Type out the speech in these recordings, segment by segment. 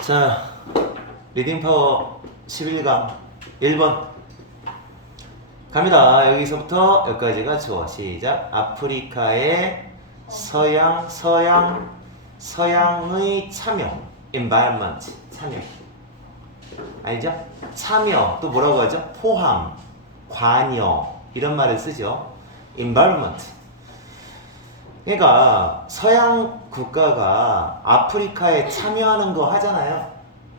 자, 리딩 파워 11강 1번 갑니다. 여기서부터 여기까지가 주어. 시작. 아프리카의 서양의 참여. environment. 참여. 알죠? 참여. 또 뭐라고 하죠? 포함, 관여. 이런 말을 쓰죠. environment. 그러니까 서양 국가가 아프리카에 참여하는 거 하잖아요.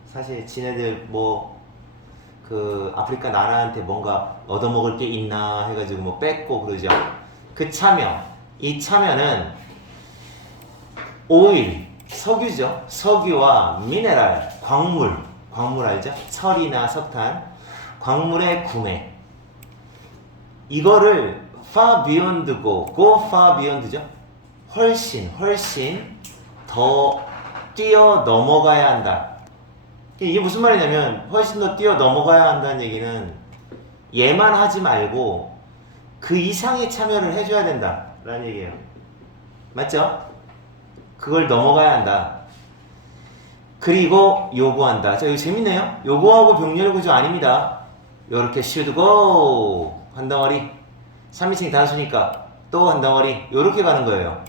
사실 지네들 뭐 그 아프리카 나라한테 뭔가 얻어먹을 게 있나 해가지고 뭐 뺏고 그러죠. 그 참여, 이 참여는 오일, 석유죠. 석유와 미네랄, 광물 알죠? 철이나 석탄, 광물의 구매. 이거를 far beyond고, go far beyond죠. 훨씬 더 뛰어 넘어가야 한다. 이게 무슨 말이냐면 훨씬 더 뛰어 넘어가야 한다는 얘기는 얘만 하지 말고 그 이상의 참여를 해줘야 된다 라는 얘기예요. 맞죠? 그걸 넘어가야 한다. 그리고 요구한다. 자, 이거 재밌네요. 요구하고 병렬 구조 아닙니다. 요렇게 should go 한 덩어리, 3인칭 단수니까 또 한 덩어리, 요렇게 가는 거예요.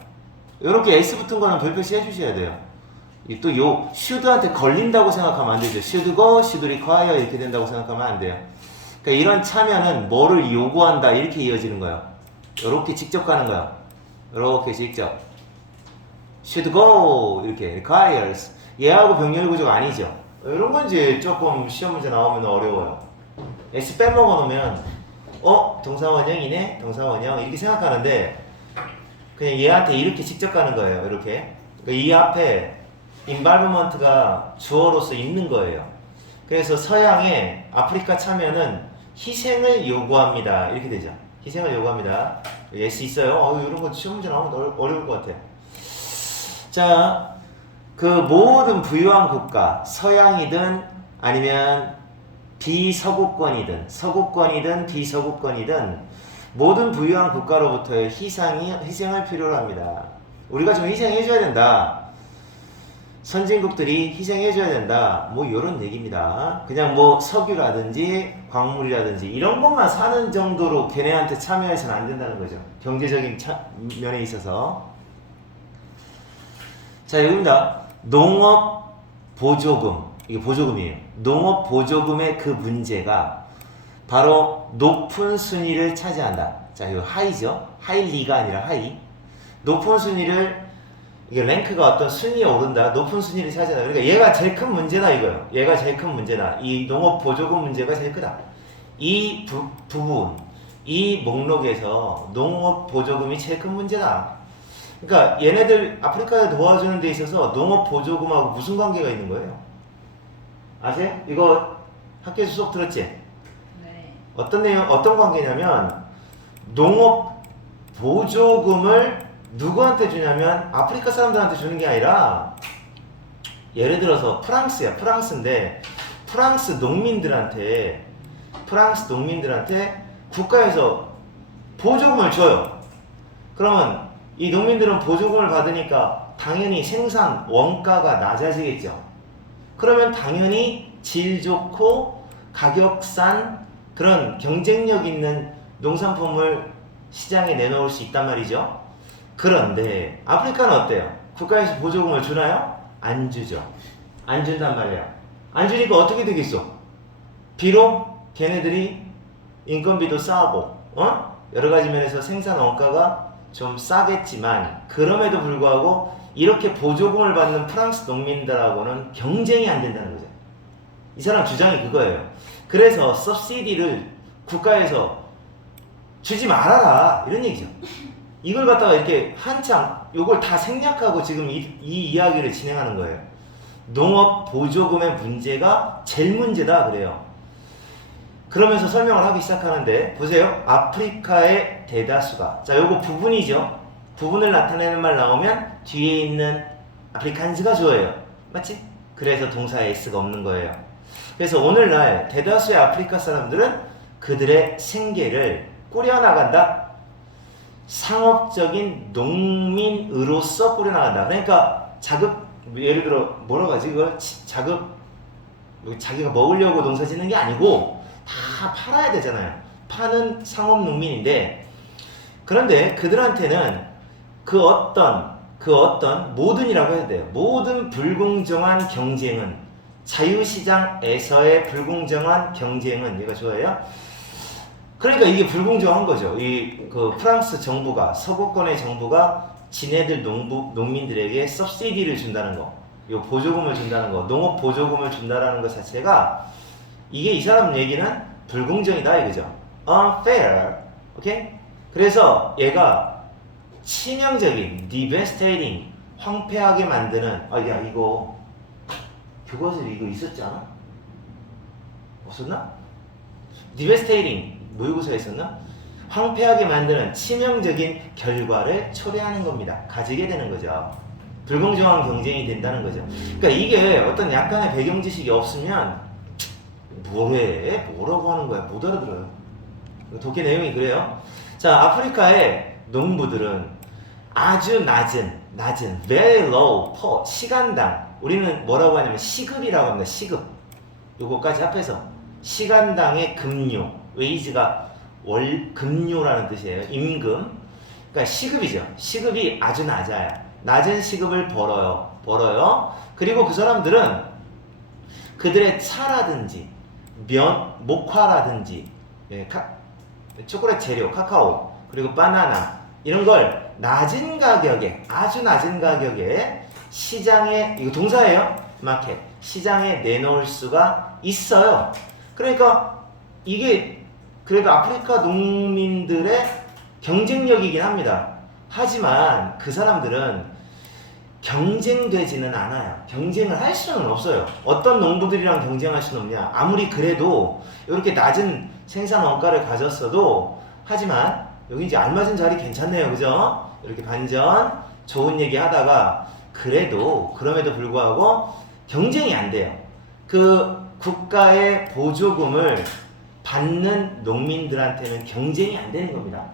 요렇게 S 붙은 거는 별표시 해주셔야 돼요. 또 요 should한테 걸린다고 생각하면 안 되죠. should go, should require 이렇게 된다고 생각하면 안 돼요. 그러니까 이런 참여는 뭐를 요구한다 이렇게 이어지는 거예요. 요렇게 직접 가는 거예요. 요렇게 직접 should go 이렇게 requires. 얘하고 병렬 구조가 아니죠. 이런 건 이제 조금 시험 문제 나오면 어려워요. S 빼먹어 놓으면 동사원형이네, 동사원형 이렇게 생각하는데 그냥 얘한테 이렇게 직접 가는 거예요. 이렇게. 그러니까 이 앞에 environment가 주어로서 있는 거예요. 그래서 서양의 아프리카 참여는 희생을 요구합니다. 이렇게 되죠. 희생을 요구합니다. yes 있어요. 이런 거 시험 문제 나오면 어려울 것 같아요. 자, 그 모든 부유한 국가, 서양이든 아니면 비서구권이든 서구권이든 비서구권이든 모든 부유한 국가로부터의 희생을 필요로 합니다. 우리가 좀 희생해줘야 된다. 선진국들이 희생해줘야 된다. 뭐 이런 얘기입니다. 그냥 뭐 석유라든지 광물이라든지 이런 것만 사는 정도로 걔네한테 참여해서는 안 된다는 거죠. 경제적인 면에 있어서. 자, 여기입니다. 농업 보조금. 이게 보조금이에요. 농업 보조금의 그 문제가 바로 높은 순위를 차지한다. 자, 이거 하이죠. 하이리가 아니라 하이. 높은 순위를, 이게 랭크가 어떤 순위에 오른다. 높은 순위를 차지한다. 그러니까 얘가 제일 큰 문제다 이거예요. 얘가 제일 큰 문제다. 이 농업 보조금 문제가 제일 크다. 이 부분, 이 목록에서 농업 보조금이 제일 큰 문제다. 그러니까 얘네들 아프리카에 도와주는 데 있어서 농업 보조금하고 무슨 관계가 있는 거예요? 아세요? 이거 학교에서 수업 들었지? 네. 어떤 관계냐면 농업 보조금을 누구한테 주냐면 아프리카 사람들한테 주는 게 아니라 예를 들어서 프랑스야. 프랑스인데 프랑스 농민들한테 국가에서 보조금을 줘요. 그러면 이 농민들은 보조금을 받으니까 당연히 생산 원가가 낮아지겠죠. 그러면 당연히 질 좋고 가격 싼 그런 경쟁력 있는 농산품을 시장에 내놓을 수 있단 말이죠. 그런데 아프리카는 어때요? 국가에서 보조금을 주나요? 안 주죠. 안 준단 말이에요. 안 주니까 어떻게 되겠어? 비록 걔네들이 인건비도 싸고 여러 가지 면에서 생산 원가가 좀 싸겠지만 그럼에도 불구하고 이렇게 보조금을 받는 프랑스 농민들하고는 경쟁이 안 된다는 거죠. 이 사람 주장이 그거예요. 그래서 서브시디를 국가에서 주지 말아라 이런 얘기죠. 이걸 갖다가 이렇게 한참 요걸 다 생략하고 지금 이 이야기를 진행하는 거예요. 농업 보조금의 문제가 제일 문제다 그래요. 그러면서 설명을 하기 시작하는데 보세요. 아프리카의 대다수가, 자 요거 부분이죠. 부분을 나타내는 말 나오면 뒤에 있는 아프리칸즈가 주어예요. 맞지? 그래서 동사에 s가 없는 거예요. 그래서 오늘날 대다수의 아프리카 사람들은 그들의 생계를 꾸려나간다. 상업적인 농민으로서 꾸려나간다. 그러니까 예를 들어 뭐라고 하지? 그거 자급 자기가 먹으려고 농사 짓는 게 아니고 다 팔아야 되잖아요. 파는 상업 농민인데 그런데 그들한테는 그 어떤 모든이라고 해야 돼요. 모든 불공정한 경쟁은 자유시장에서의 불공정한 경쟁은 얘가 좋아해요. 그러니까 이게 불공정한 거죠. 이 그 프랑스 정부가 서구권의 정부가 지네들 농민들에게 서브시디를 준다는 거, 요 보조금을 준다는 거, 농업 보조금을 준다라는 것 자체가 이게 이 사람 얘기는 불공정이다 이거죠. unfair. 오케이? 그래서 얘가 치명적인 devastating 황폐하게 만드는 야 이거 교과서에 이거 있었지 않아? 없었나? devastating 모의고사에 있었나? 황폐하게 만드는 치명적인 결과를 초래하는 겁니다. 가지게 되는 거죠. 불공정한 경쟁이 된다는 거죠. 그러니까 이게 어떤 약간의 배경 지식이 없으면 뭐래? 뭐라고 하는 거야? 못 알아들어요. 독해 내용이 그래요. 자, 아프리카의 농부들은 아주 낮은 very low per 시간당 우리는 뭐라고 하냐면 시급이라고 합니다. 시급. 요거까지 합해서 시간당의 급료, 웨이즈가 급료라는 뜻이에요. 임금. 그러니까 시급이죠. 시급이 아주 낮아요. 낮은 시급을 벌어요. 그리고 그 사람들은 그들의 차라든지 목화라든지 초콜릿 재료, 카카오, 그리고 바나나 이런 걸 낮은 가격에 아주 낮은 가격에 시장에 이거 동사예요. 마켓 시장에 내놓을 수가 있어요. 그러니까 이게 그래도 아프리카 농민들의 경쟁력이긴 합니다. 하지만 그 사람들은 경쟁되지는 않아요. 경쟁을 할 수는 없어요. 어떤 농부들이랑 경쟁할 수는 없냐. 아무리 그래도 이렇게 낮은 생산 원가를 가졌어도 하지만 여기 이제 알맞은 자리 괜찮네요. 그죠? 이렇게 반전 좋은 얘기 하다가 그럼에도 불구하고 경쟁이 안 돼요. 그 국가의 보조금을 받는 농민들한테는 경쟁이 안 되는 겁니다.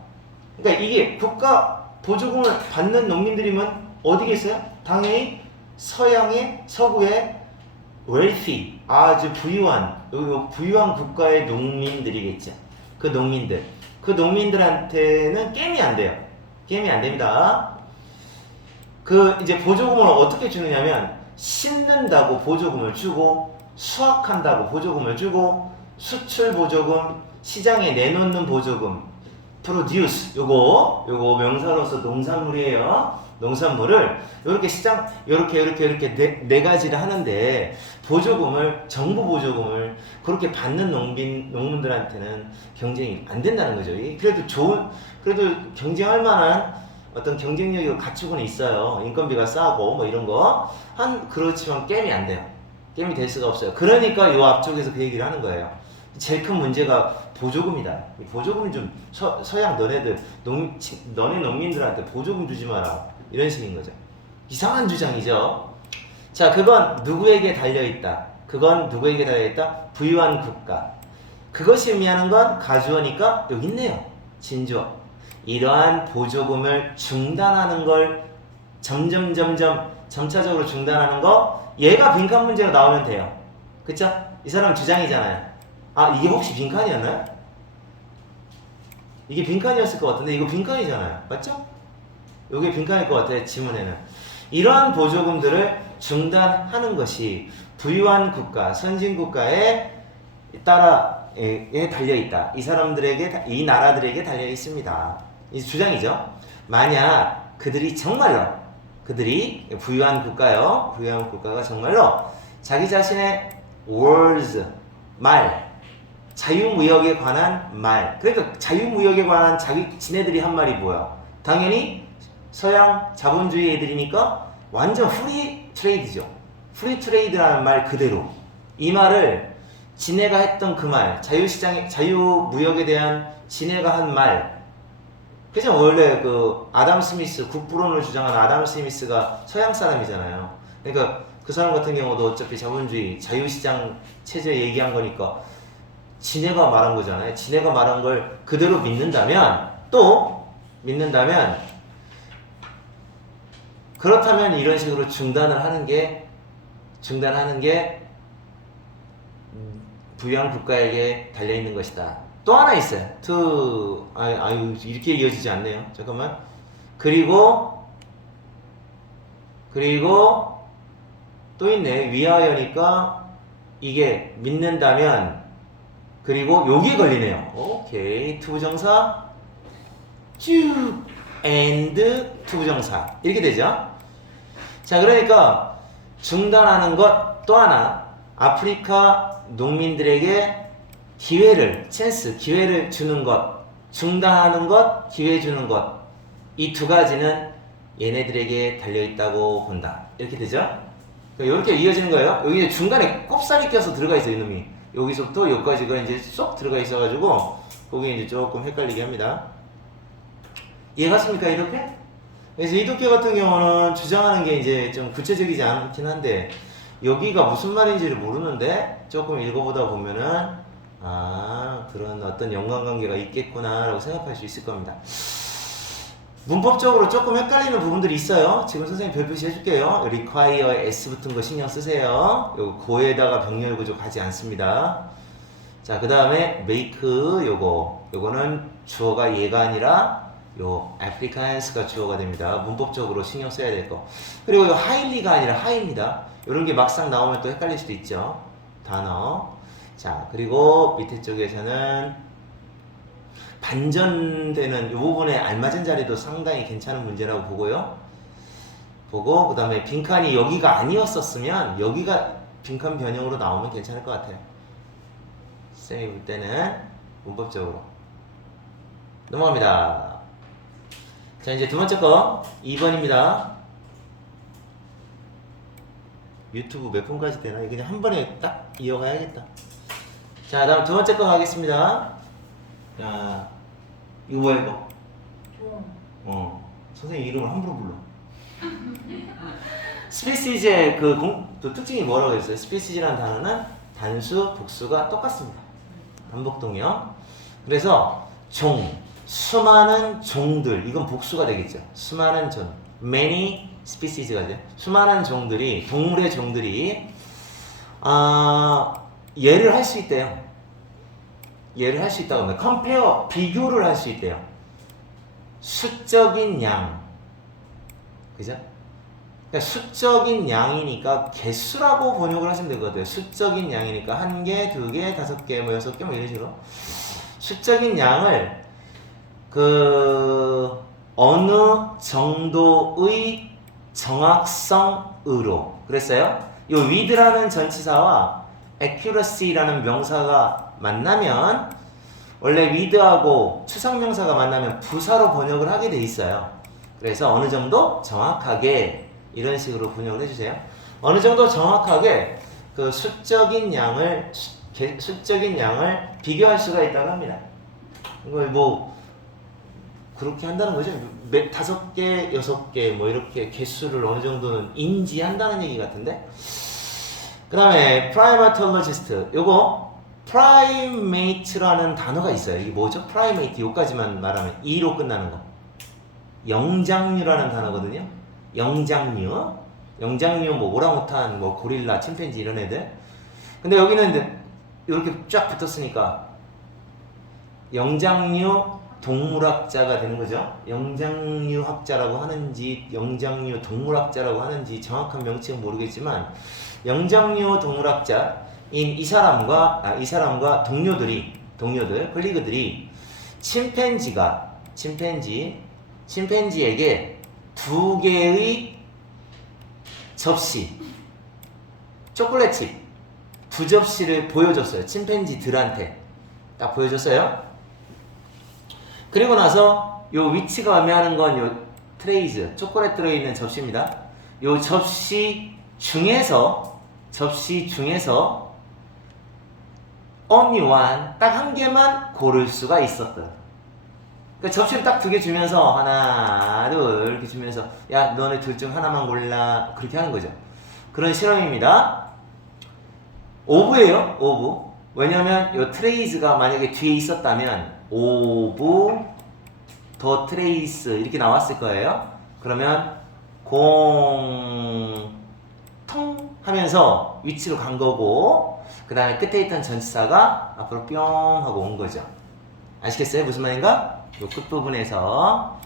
그러니까 이게 국가 보조금을 받는 농민들이면 어디겠어요? 당연히 서구의 wealthy, 아주 부유한 국가의 농민들이겠죠. 그 농민들한테는 게임이 안 돼요. 게임이 안 됩니다. 그 이제 보조금을 어떻게 주느냐면 심는다고 보조금을 주고 수확한다고 보조금을 주고 수출 보조금, 시장에 내놓는 보조금, produce 요거 명사로서 농산물이에요. 농산물을 이렇게 이렇게 네 가지를 하는데 정부 보조금을 그렇게 받는 농민들한테는 경쟁이 안 된다는 거죠. 그래도 경쟁할 만한 어떤 경쟁력이 갖추고는 있어요. 인건비가 싸고 뭐 이런 거. 그렇지만 게임이 안 돼요. 게임이 될 수가 없어요. 그러니까 요 앞쪽에서 그 얘기를 하는 거예요. 제일 큰 문제가 보조금이다. 보조금 좀 서양 너네 농민들한테 보조금 주지 마라. 이런 식인 거죠. 이상한 주장이죠. 자, 그건 누구에게 달려있다. 부유한 국가. 그것이 의미하는 건 가주어니까 여기 있네요. 진주어. 이러한 보조금을 중단하는 걸 점차적으로 중단하는 거 얘가 빈칸 문제로 나오면 돼요. 그쵸? 이 사람 주장이잖아요. 이게 혹시 빈칸이었나요? 이게 빈칸이었을 것 같은데 이거 빈칸이잖아요. 맞죠? 이게 빈칸일 것 같아요. 지문에는. 이러한 보조금들을 중단하는 것이 부유한 국가, 선진국가에 달려있다. 이 나라들에게 달려있습니다. 이 주장이죠. 만약 그들이 부유한 국가가 정말로 자기 자신의 words, 자유무역에 관한 그러니까 자유무역에 관한 지네들이 한 말이 뭐야? 당연히 서양 자본주의 애들이니까 완전 프리 트레이드죠. 프리 트레이드라는 말 그대로. 이 말을 지네가 했던 그 말, 자유무역에 대한 지네가 한 말. 그죠? 원래 아담 스미스, 국부론을 주장한 아담 스미스가 서양 사람이잖아요. 그러니까 그 사람 같은 경우도 어차피 자본주의, 자유시장 체제 얘기한 거니까 지네가 말한 거잖아요. 지네가 말한 걸 그대로 믿는다면 그렇다면 이런 식으로 중단하는 게 부유한 국가에게 달려있는 것이다. 또 하나 있어요. 아유, 이렇게 이어지지 않네요. 잠깐만. 그리고 또 있네. 위하여니까 이게 믿는다면, 그리고 여기에 걸리네요. 오케이. 투부정사 쭉 and 투부정사 이렇게 되죠. 자, 그러니까 중단하는 것 또 하나, 아프리카 농민들에게 기회를 주는 것, 중단하는 것, 기회 주는 것, 이 두 가지는 얘네들에게 달려있다고 본다. 이렇게 되죠. 이렇게 이어지는 거예요. 여기 중간에 꼽살이 껴서 들어가 있어요, 이놈이. 여기서부터 여기까지가 이제 쏙 들어가 있어가지고 거기 이제 조금 헷갈리게 합니다. 이해갔습니까, 이독해? 그래서 이독해 같은 경우는 주장하는 게 이제 좀 구체적이지 않긴 한데, 여기가 무슨 말인지를 모르는데 조금 읽어보다 보면은 그런 어떤 연관관계가 있겠구나 라고 생각할 수 있을 겁니다. 문법적으로 조금 헷갈리는 부분들이 있어요. 지금 선생님 별표시 해줄게요. require s 붙은 거 신경 쓰세요. 요 고에다가 병렬 구조 가지 않습니다. 자, 그 다음에 make 요거는 주어가 얘가 아니라 요 Africans가 주어가 됩니다. 문법적으로 신경 써야 될 거. 그리고 요 highly가 아니라 high입니다. 요런 게 막상 나오면 또 헷갈릴 수도 있죠. 단어. 자, 그리고 밑에 쪽에서는 반전되는 이 부분에 알맞은 자리도 상당히 괜찮은 문제라고 보고요. 그 다음에 빈칸이 여기가 아니었었으면 여기가 빈칸 변형으로 나오면 괜찮을 것 같아요. 쌤이 볼 때는 문법적으로. 넘어갑니다. 자, 이제 두 번째 거 2번입니다. 유튜브 몇 분까지 되나? 그냥 한 번에 딱 이어가야겠다. 자, 다음 두 번째 거 가겠습니다. 자, 이거 뭐야, 이거? 선생님 이름을 함부로 불러. 스피시즈의 그 특징이 뭐라고 했어요? 스피시즈라는 단어는 단수, 복수가 똑같습니다. 반복동형. 그래서 수많은 종들, 이건 복수가 되겠죠. 수많은 many species가 돼. 수많은 종들이, 동물의 종들이 예를 할 수 있대요. 예를 할 수 있다고 합니다. compare, 비교를 할 수 있대요. 수적인 양, 그죠? 그러니까 수적인 양이니까 개수라고 번역을 하시면 될 것 같아요. 수적인 양이니까 1개, 2개, 5개, 뭐 6개, 뭐 이런 식으로 수적인 양을 어느 정도의 정확성으로 그랬어요. 이 with라는 전치사와 accuracy라는 명사가 만나면, 원래 with하고 추상명사가 만나면 부사로 번역을 하게 돼 있어요. 그래서 어느 정도 정확하게 이런 식으로 번역을 해주세요. 어느 정도 정확하게 그 수적인 양을 비교할 수가 있다고 합니다. 이거 뭐 그렇게 한다는 거죠. 5개, 6개 뭐 이렇게 개수를 어느 정도는 인지한다는 얘기 같은데. 그 다음에 primatologist, 요거 primate라는 단어가 있어요. 이게 뭐죠? primate, 요까지만 말하면 E로 끝나는 거. 영장류라는 단어거든요. 영장류 뭐 오랑우탄, 뭐 고릴라, 침팬지 이런 애들. 근데 여기는 이제 이렇게 쫙 붙었으니까 영장류 동물학자가 되는 거죠. 영장류학자라고 하는지 영장류 동물학자라고 하는지 정확한 명칭은 모르겠지만, 영장류 동물학자인 이 사람과 동료들 컬리그들이 침팬지에게 2개의 접시, 초콜릿칩 2접시를 보여줬어요. 침팬지들한테 딱 보여줬어요. 그리고 나서 요 위치가 의미하는 건 요 트레이즈, 초콜릿 들어있는 접시입니다. 요 접시 중에서 only one, 딱 1개만 고를 수가 있었던. 그러니까 접시를 딱 2개 주면서 하나, 둘 이렇게 주면서 야, 너네 둘 중 하나만 골라, 그렇게 하는 거죠. 그런 실험입니다. 오브예요, 오브. 왜냐면 요 트레이즈가 만약에 뒤에 있었다면 오브 더 트레이스 이렇게 나왔을 거예요. 그러면 공통 하면서 위치로 간 거고 그 다음에 끝에 있던 전치사가 앞으로 뿅 하고 온 거죠. 아시겠어요? 무슨 말인가? 요 끝부분에서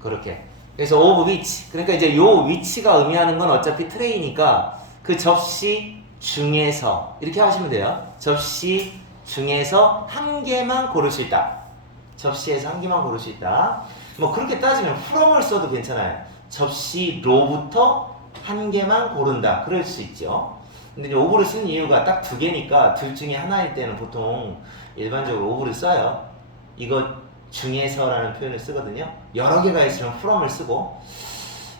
그렇게. 그래서 of which. 그러니까 이제 요 위치가 의미하는 건 어차피 트레이니까 그 접시 중에서 이렇게 하시면 돼요. 접시 중에서 한 개만 고를 수 있다. 접시에서 한 개만 고를 수 있다. 뭐 그렇게 따지면 from을 써도 괜찮아요. 접시로부터 한 개만 고른다. 그럴 수 있죠. 근데 이제 of를 쓰는 이유가 딱 두 개니까 둘 중에 하나일 때는 보통 일반적으로 of를 써요. 이것 중에서라는 표현을 쓰거든요. 여러 개가 있으면 from을 쓰고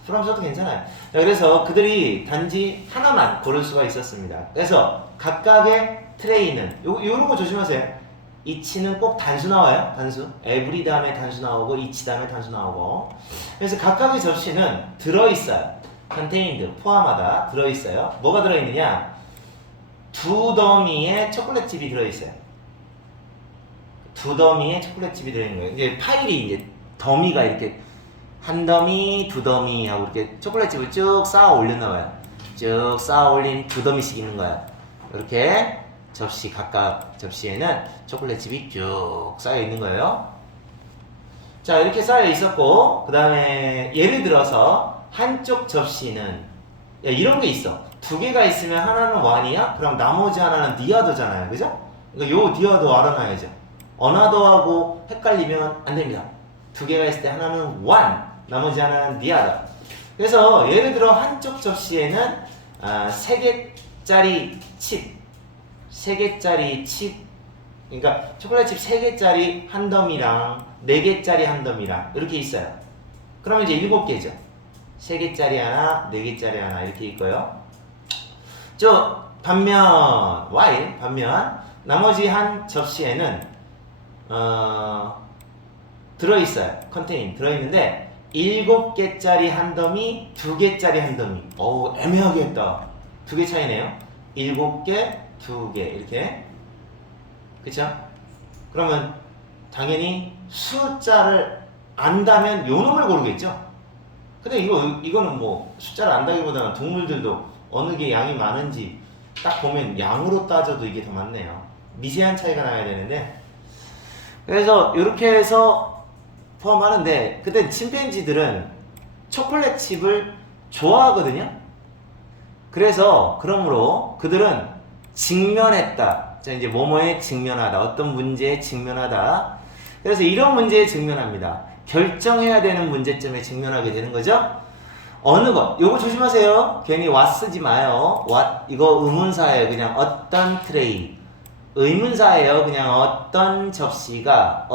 from 써도 괜찮아요. 자, 그래서 그들이 단지 하나만 고를 수가 있었습니다. 그래서 각각의 트레이는 요런 거 조심하세요. each는 꼭 단수 나와요. 단수. every 다음에 단수 나오고 each 다음에 단수 나오고. 그래서 각각의 접시는 들어있어요. contained 포함하다 들어있어요. 뭐가 들어있느냐? 두 더미의 초콜릿칩이 들어있어요. 두 더미의 초콜릿칩이 들어있는 거예요. 이제 파일이 이제 더미가 이렇게 한 더미, 두 더미 하고 이렇게 초콜릿칩을 쭉 쌓아 올렸나 봐요. 쭉 쌓아 올린 두 더미씩 있는 거야. 이렇게 접시 각각 접시에는 초콜릿칩이 쭉 쌓여 있는 거예요. 자, 이렇게 쌓여 있었고 그 다음에 예를 들어서 한쪽 접시는 야, 이런 게 있어. 두 개가 있으면 하나는 one이야? 그럼 나머지 하나는 the other잖아요. 그죠? 그러니까 요 the other 알아놔야죠. another하고 헷갈리면 안 됩니다. 두 개가 있을 때 하나는 one, 나머지 하나는 the other. 그래서 예를 들어 한쪽 접시에는 3개짜리 칩, 3개짜리 칩, 그러니까 초콜릿칩 3개짜리 한 더미랑 4개짜리 한 더미랑 이렇게 있어요. 그러면 이제 7개죠. 3개짜리 하나, 4개짜리 하나 이렇게 있고요. 반면 나머지 한 접시에는 들어있어요. 컨테인 들어있는데 7개짜리 한 더미, 2개짜리 한 더미. 어우, 애매하게 했다. 2개 차이네요. 7개, 2개 이렇게. 그쵸? 그러면 당연히 숫자를 안다면 요 놈을 고르겠죠? 근데 이거는 뭐 숫자를 안다기보다는 동물들도 어느 게 양이 많은지 딱 보면 양으로 따져도 이게 더 많네요. 미세한 차이가 나야 되는데. 그래서 이렇게 해서 포함하는데 근데 침팬지들은 초콜릿 칩을 좋아하거든요. 그래서 그러므로 그들은 직면했다. 자, 이제 뭐뭐에 직면하다. 어떤 문제에 직면하다. 그래서 이런 문제에 직면합니다. 결정해야 되는 문제점에 직면하게 되는 거죠. 어느 것. 요거 조심하세요. 괜히 what 쓰지 마요. what 이거 의문사예요. 그냥 어떤 트레이. 의문사예요. 그냥 어떤 접시가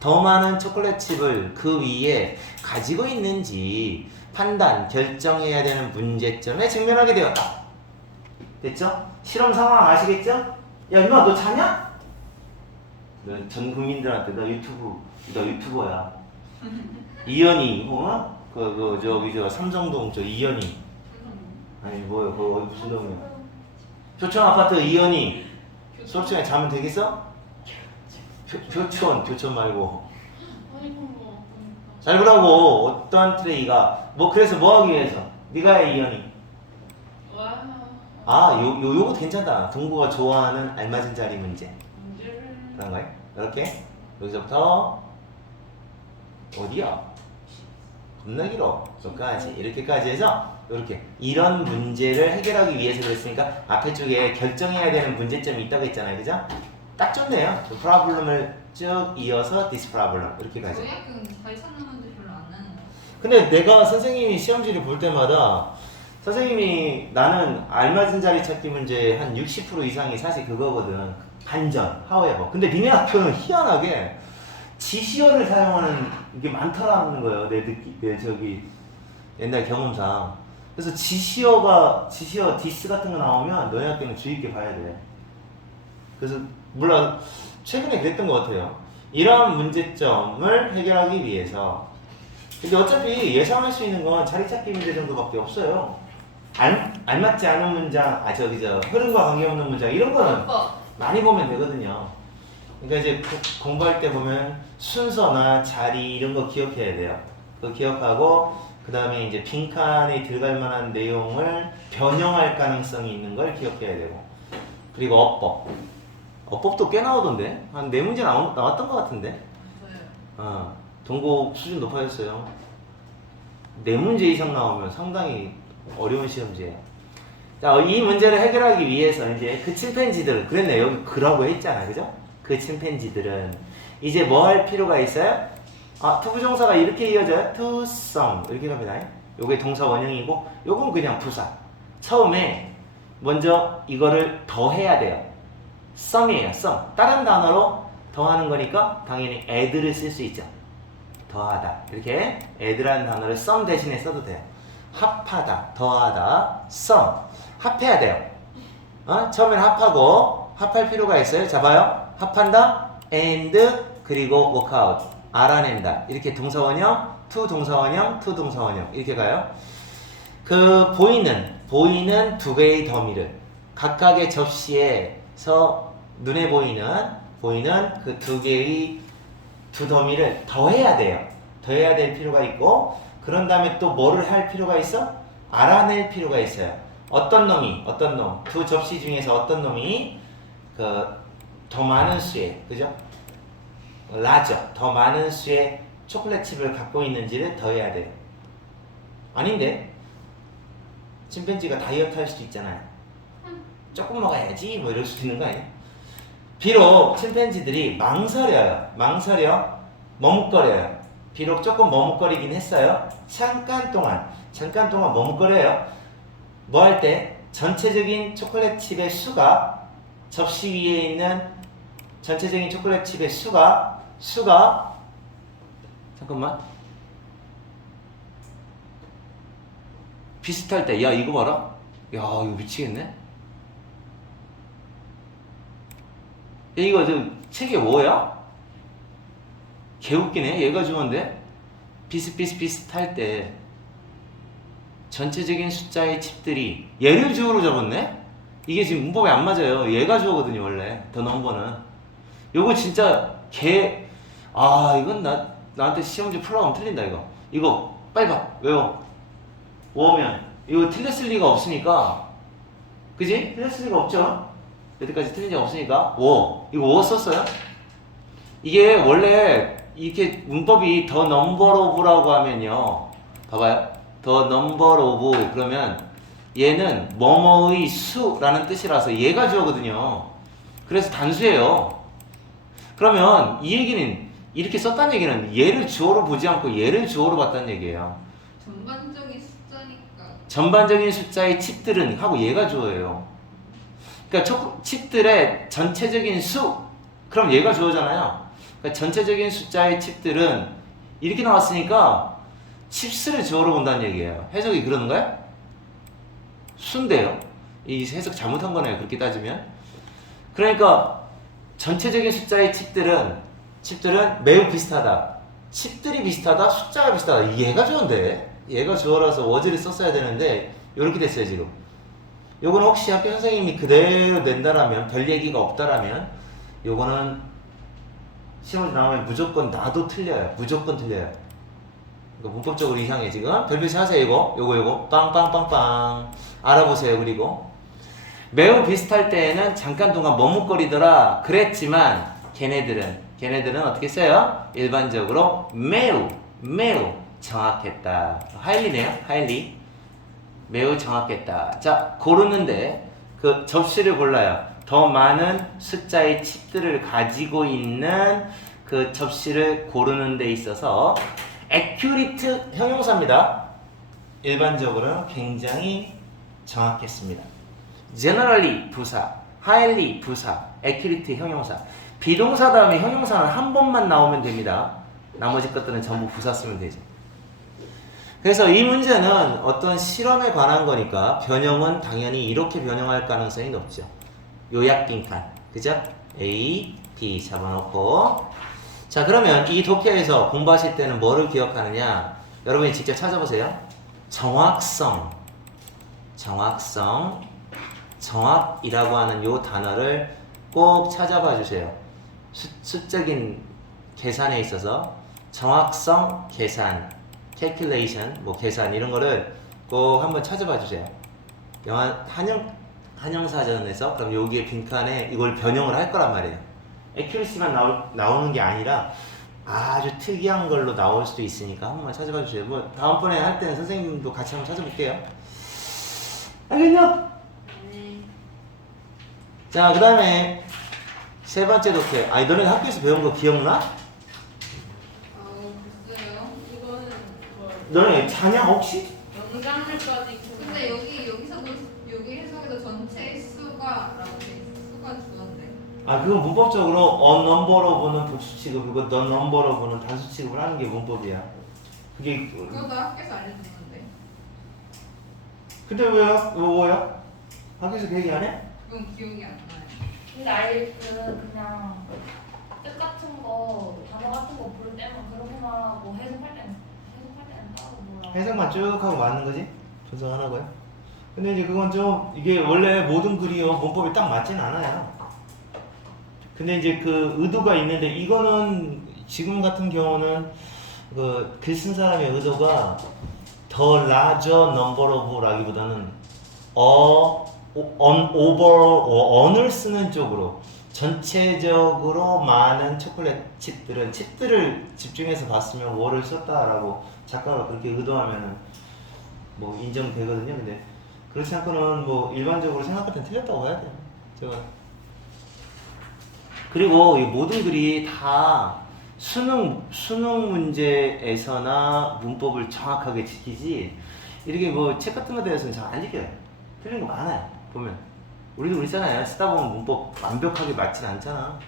더 많은 초콜릿 칩을 그 위에 가지고 있는지 판단, 결정해야 되는 문제점에 직면하게 되었다. 됐죠? 실험 상황 아시겠죠? 야, 누나 너 자냐? 전 국민들한테 나 유튜버야. 이현이, 저 삼성동 저 이현이. 아니 뭐요? 그거 무슨 동이야? 교촌 아파트 이현이. 수업 시간에 자면 되겠어? 교촌 말고. 잘 보라고. 어떤 트레이가 그래서 뭐 하기 위해서? 네가 해 이현이. 요거 괜찮다. 동구가 좋아하는 알맞은 자리 문제. 그런 거예요? 이렇게 여기서부터 어디야? 겁나 길어. 여기까지 이렇게까지 해서 이렇게 이런 문제를 해결하기 위해서 그랬으니까 앞에 쪽에 결정해야 되는 문제점이 있다고 했잖아요, 그죠? 딱 좋네요. 그 프로블럼을 쭉 이어서 this problem 이렇게 가죠. 약간 잘 찾는 건데 별로 안 나는 거. 근데 내가 선생님이 시험지를 볼 때마다 선생님이 나는 알맞은 자리 찾기 문제 한 60% 이상이 사실 그거거든. 반전, however. 근데 니네 학교는 희한하게 지시어를 사용하는 게 많다라는 거예요. 내 옛날 경험상. 그래서 지시어 디스 같은 거 나오면 너네 학교는 주의 있게 봐야 돼. 그래서 몰라 최근에 그랬던 것 같아요. 이러한 문제점을 해결하기 위해서. 근데 어차피 예상할 수 있는 건 자리 찾기 문제 정도밖에 없어요. 알맞지 않은 문장, 흐름과 관계없는 문장 이런 거는 많이 보면 되거든요. 그러니까 이제 공부할 때 보면 순서나 자리 이런 거 기억해야 돼요. 그거 기억하고 그 다음에 이제 빈칸에 들어갈 만한 내용을 변형할 가능성이 있는 걸 기억해야 되고, 그리고 어법. 어법도 꽤 나오던데? 한 4문제 나왔던 것 같은데? 맞아요. 동국 수준 높아졌어요. 4문제 이상 나오면 상당히 어려운 시험지예요. 자, 이 문제를 해결하기 위해서 이제 그 침팬지들, 그랬네. 여기 그라고 했잖아. 그죠? 그 침팬지들은 이제 뭐 할 필요가 있어요? 투부정사가 이렇게 이어져요. to some. 이렇게 갑니다. 요게 동사 원형이고, 요건 그냥 부사. 처음에 먼저 이거를 더해야 돼요. some이에요. some. 다른 단어로 더하는 거니까 당연히 add를 쓸 수 있죠. 더하다. 이렇게 add라는 단어를 some 대신에 써도 돼요. 합하다, 더하다, some. 합해야 돼요. 처음에는 합하고, 합할 필요가 있어요. 자, 봐요. 합한다, and, 그리고 work out. 알아낸다. 이렇게 동사원형, to 동사원형, to 동사원형. 이렇게 가요. 그, 보이는 두 개의 더미를 각각의 접시에서 눈에 보이는 그 두 개의 두 더미를 더해야 돼요. 더해야 될 필요가 있고, 그런 다음에 또 뭐를 할 필요가 있어? 알아낼 필요가 있어요. 어떤 놈, 두 접시 중에서 어떤 놈이 더 많은 수의, 그죠? 더 많은 수의 초콜릿 칩을 갖고 있는지를 더해야 돼요. 아닌데? 침팬지가 다이어트 할 수도 있잖아요. 조금 먹어야지, 뭐 이럴 수도 있는 거 아니에요? 비록 침팬지들이 망설여, 머뭇거려요. 비록 조금 머뭇거리긴 했어요. 잠깐 동안 머뭇거려요. 뭐 할 때? 전체적인 초콜릿 칩의 수가, 접시 위에 있는 전체적인 초콜릿 칩의 수가, 잠깐만. 비슷할 때, 야, 이거 봐라. 야, 이거 미치겠네. 야, 이거 저 책이 뭐야? 개웃기네. 얘가 좋은데? 비슷할 때 전체적인 숫자의 칩들이 얘를 주어로 적었네? 이게 지금 문법에 안 맞아요. 얘가 주어거든요, 원래. 더 넘버는. 요거 진짜 이건 나한테 시험지 풀어가면 틀린다, 이거. 이거 빨리 봐. 외워. 5면 이거 틀렸을 리가 없으니까. 그지? 틀렸을 리가 없죠? 여태까지 틀린 적 없으니까 5. 이거 5 썼어요? 이게 원래 이렇게 문법이 더 넘버 오브라고 하면요. 봐봐요. 더 넘버 오브 그러면 얘는 뭐뭐의 수라는 뜻이라서 얘가 주어거든요. 그래서 단수예요. 그러면 이 얘기는 이렇게 썼다는 얘기는 얘를 주어로 보지 않고 얘를 주어로 봤다는 얘기예요. 전반적인 숫자니까. 전반적인 숫자의 칩들은 하고 얘가 주어예요. 그러니까 칩들의 전체적인 수, 그럼 얘가 주어잖아요. 그러니까 전체적인 숫자의 칩들은 이렇게 나왔으니까 칩스를 주어로 본다는 얘기예요. 해석이 그러는가요? 수인데요. 이 해석 잘못한 거네요. 그렇게 따지면. 그러니까 전체적인 숫자의 칩들은 매우 비슷하다. 칩들이 비슷하다. 숫자가 비슷하다. 얘가 주어인데. 얘가 주어라서 워즈를 썼어야 되는데 이렇게 됐어요 지금. 요건 혹시 학교 선생님이 그대로 낸다라면, 별 얘기가 없다라면 요거는 시험에 나오면 무조건 나도 틀려요. 무조건 틀려요. 그러니까 문법적으로 이상해 지금. 별표시 하세요. 요거 빵빵빵빵 알아보세요. 그리고 매우 비슷할 때에는 잠깐 동안 머뭇거리더라 그랬지만 걔네들은 어떻게 써요? 일반적으로 매우 정확했다. 하일리네요. 하일리. 매우 정확했다. 자, 고르는데 그 접시를 골라요. 더 많은 숫자의 칩들을 가지고 있는 그 접시를 고르는 데 있어서 accurate 형용사입니다. 일반적으로 굉장히 정확했습니다. generally 부사, highly 부사, accurate 형용사. 비동사 다음에 형용사는 한 번만 나오면 됩니다. 나머지 것들은 전부 부사 쓰면 되죠. 그래서 이 문제는 어떤 실험에 관한 거니까 변형은 당연히 이렇게 변형할 가능성이 높죠. 요약 빈칸, 그죠? A, B 잡아놓고. 자, 그러면 이 독해에서 공부하실 때는 뭐를 기억하느냐? 여러분이 직접 찾아보세요. 정확이라고 하는 요 단어를 꼭 찾아봐 주세요. 수적인 계산에 있어서 정확성 계산, calculation, 뭐 계산 이런 거를 꼭 한번 찾아봐 주세요. 영화 한영사전에서 그럼 여기에 빈칸에 이걸 변형을 할 거란 말이에요. accuracy만 나오는 게 아니라 아주 특이한 걸로 나올 수도 있으니까 한번 찾아봐 주세요. 뭐 다음번에 할 때는 선생님도 같이 한번 찾아볼게요. 알겠냐? 네. 자, 그 다음에 세 번째 독해. 아니, 너네 학교에서 배운 거 기억나? 글쎄요. 이거는 뭐 너네 자냐 혹시? 영장류까지 근데 여기 해석에서 전체 수가라고 돼 있어. 수가 주던데. 아, 그건 문법적으로 on number of는 부수 취급이고 the number of는 단수 취급을 하는 게 문법이야. 그게 그것도 학교에서 알려주는데. 근데 왜요? 뭐야? 학교에서 그 얘기 안 해? 그건 기억이 안 나요. 근데 그냥 뜻 같은 거 단어 같은 거 볼 때만 그렇게만 하고 해석할 때는 따로 뭐라. 해석만 쭉 하고 맞는 거지? 분석하라고요? 근데 이제 그건 좀 이게 원래 모든 글이요 문법이 딱 맞진 않아요. 근데 이제 그 의도가 있는데 이거는 지금 같은 경우는 그 글 쓴 사람의 의도가 더 larger number of라기보다는 on을 쓰는 쪽으로 전체적으로 많은 초콜릿 칩들을 집중해서 봤으면 월을 썼다라고 작가가 그렇게 의도하면은 뭐 인정되거든요. 근데 그렇지 않고는 뭐 일반적으로 생각할 땐 틀렸다고 해야 돼요. 제가 그리고 이 모든 글이 다 수능 문제에서나 문법을 정확하게 지키지 이렇게 뭐 책 같은 거 대해서는 잘 안 지켜요. 틀린 거 많아요. 보면 우리도 그렇잖아요. 쓰다 보면 문법 완벽하게 맞진 않잖아.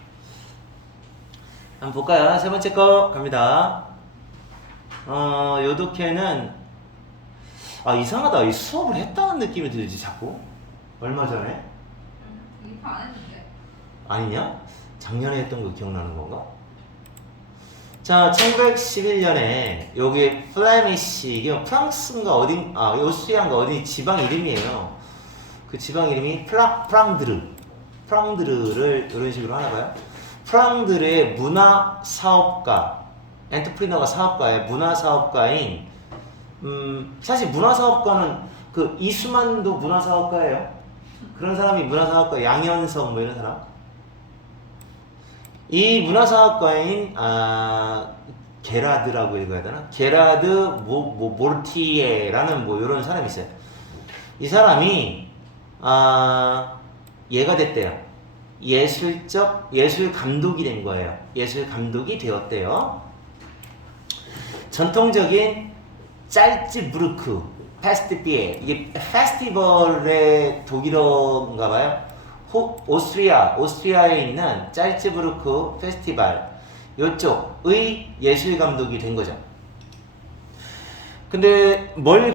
한번 볼까요? 세 번째 거 갑니다. 요 독해는 이상하다. 이 수업을 했다는 느낌이 들지 자꾸. 얼마 전에? 이거 안 했는데. 아니냐? 작년에 했던 거 기억나는 건가? 자, 1911년에 여기 플레미시 이게 프랑스인가 어딘 오스트리아인가 어디 지방 이름이에요. 그 지방 이름이 프랑드르를 이런 식으로 하나 봐요. 프랑드르의 문화 사업가, 엔터프리너가 사업가의 문화 사업가인 사실 문화 사업가는 그 이수만도 문화 사업가예요. 그런 사람이 문화 사업가 양현석 뭐 이런 사람. 이 문화 사업가인 게라드라고 읽어야 되나? 게라드 모르티에라는 뭐 이런 사람이 있어요. 이 사람이 얘가 됐대요. 예술 감독이 된 거예요. 예술 감독이 되었대요. 전통적인 짤츠부르크 페스티비에 이게 페스티벌의 독일어인가 봐요. 오스트리아에 있는 짤츠부르크 페스티벌 요쪽의 예술 감독이 된 거죠. 근데 뭘